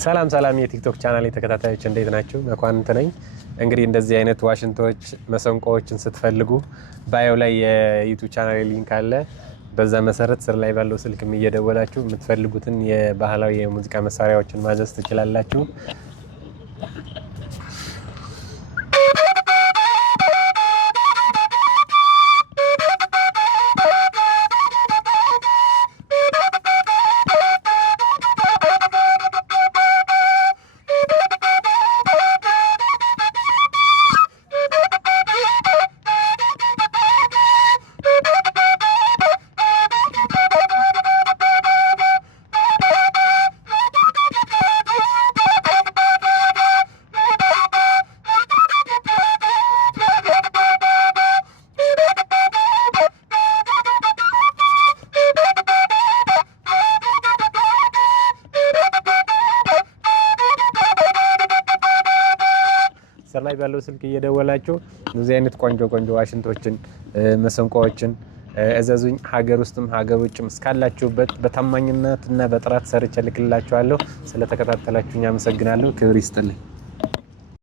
ሰላም የቲክቶክ ቻናል ተከታታዮች እንዴት ናችሁ? መኳንንት ነኝ። እንግዲህ እንደዚህ አይነት ዋሽንቶች መሰንቆዎችን ስትፈልጉ ባዮ ላይ የዩቲዩብ ቻናል ሊንክ አለ። በዛ መሰረት ስር ላይ ባለው ስልክም እየደወላችሁ የምትፈልጉትን የባህላዊ የሙዚቃ መሳሪያዎችን ማዘዝ ትችላላችሁ። ስር ላይ ባለው ስልክ እየደወላችሁ እዚህ አይነት ቆንጆ ዋሽንቶችን መሰንቆዎችን እዘዙኝ። ሀገር ውስጥም ሀገር ውጭም እስካላችሁበት በታማኝነትና በጥራት ሰርቼ ልክላችኋለሁ። ስለተከታተላችሁኝ አመሰግናለሁ። ክብር ይስጥልኝ።